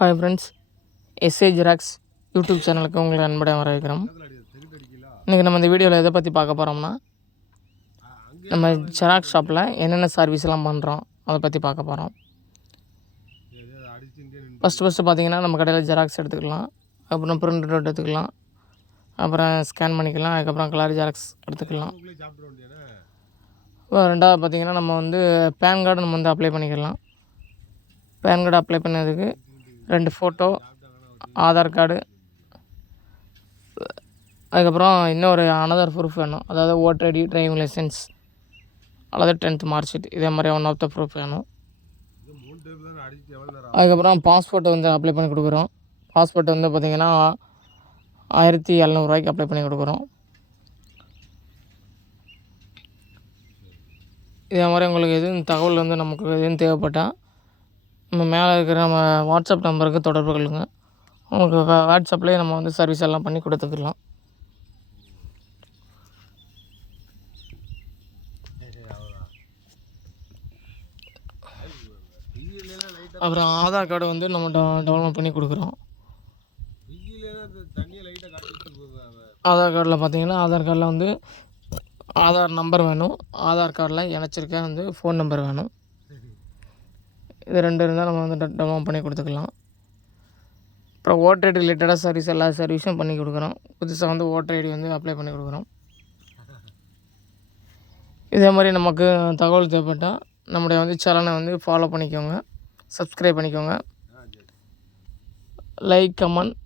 Hi friends, SA Xerox YouTube சேனலுக்கு உங்களை அன்புடன் வரவேற்கிறோம். இன்றைக்கி நம்ம இந்த வீடியோவில் எதை பற்றி பார்க்க போகிறோம்னா, நம்ம ஜெராக்ஸ் ஷாப்பில் என்னென்ன சர்வீஸ்லாம் பண்ணுறோம் அதை பற்றி பார்க்க போகிறோம். ஃபஸ்ட்டு பார்த்திங்கன்னா நம்ம கடையில் ஜெராக்ஸ் எடுத்துக்கலாம், அப்புறம் பிரிண்ட் அவுட் எடுத்துக்கலாம், அப்புறம் ஸ்கேன் பண்ணிக்கலாம், அதுக்கப்புறம் கலர் ஜெராக்ஸ் எடுத்துக்கலாம். ரெண்டாவது பார்த்திங்கன்னா நம்ம வந்து பேன் கார்டு நம்ம வந்து அப்ளை பண்ணிக்கலாம். பேன் கார்டு அப்ளை பண்ணதுக்கு 2 ஃபோட்டோ, ஆதார் கார்டு, அதுக்கப்புறம் இன்னொரு அனதர் ப்ரூஃப் வேணும். அதாவது ஓட்டர் ஐடி, டிரைவிங் லைசன்ஸ் அல்லது 10th மார்க் ஷீட், இதே மாதிரி ஒன் ஆஃப் த ப்ரூஃப் வேணும். அதுக்கப்புறம் பாஸ்போர்ட்டை வந்து அப்ளை பண்ணி கொடுக்குறோம். பாஸ்போர்ட் வந்து பார்த்திங்கன்னா 1700 அப்ளை பண்ணி கொடுக்குறோம். இதே மாதிரி உங்களுக்கு எதுவும் தகவல் வந்து நமக்கு எதுவும் தேவைப்பட்டால் நம்ம மேலே இருக்கிற நம்ம வாட்ஸ்அப் நம்பருக்கு தொடர்பு கொள்ளுங்க. உங்களுக்கு வாட்ஸ்அப்லேயே நம்ம வந்து சர்வீஸ் எல்லாம் பண்ணி கொடுத்துக்கலாம். அப்புறம் ஆதார் கார்டு வந்து நம்ம டவுன்லோட் பண்ணி கொடுக்குறோம். ஆதார் கார்டில் பார்த்தீங்கன்னா ஆதார் கார்டில் வந்து ஆதார் நம்பர் வேணும், ஆதார் கார்டில் இணைச்சிருக்க வந்து ஃபோன் நம்பர் வேணும். இது 2 இருந்தால் நம்ம வந்து டவுன்லோட் பண்ணி கொடுத்துக்கலாம். அப்புறம் ஓட்டர் ஐடி ரிலேட்டடாக சர்வீஸ் எல்லா சர்வீஸும் பண்ணி கொடுக்குறோம். புதுசாக வந்து ஓட்டர் ஐடி வந்து அப்ளை பண்ணி கொடுக்குறோம். இதே மாதிரி நமக்கு தகவல் தேவைப்பட்டால் நம்முடைய வந்து சேனலை வந்து ஃபாலோ பண்ணிக்கோங்க, சப்ஸ்கிரைப் பண்ணிக்கோங்க, லைக், கமெண்ட்,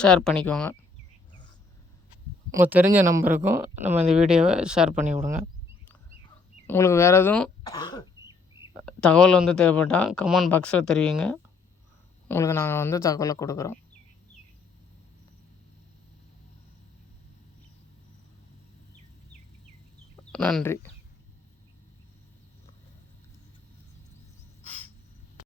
ஷேர் பண்ணிக்கோங்க. உங்கள் தெரிஞ்ச நம்பருக்கும் நம்ம இந்த வீடியோவை ஷேர் பண்ணி விடுங்க. உங்களுக்கு வேறு எதுவும் தகவல் வந்து தேவைப்பட்டால் கமெண்ட் பாக்ஸில் தெரிவிங்க. உங்களுக்கு நாங்கள் வந்து தகவலை கொடுக்குறோம். நன்றி.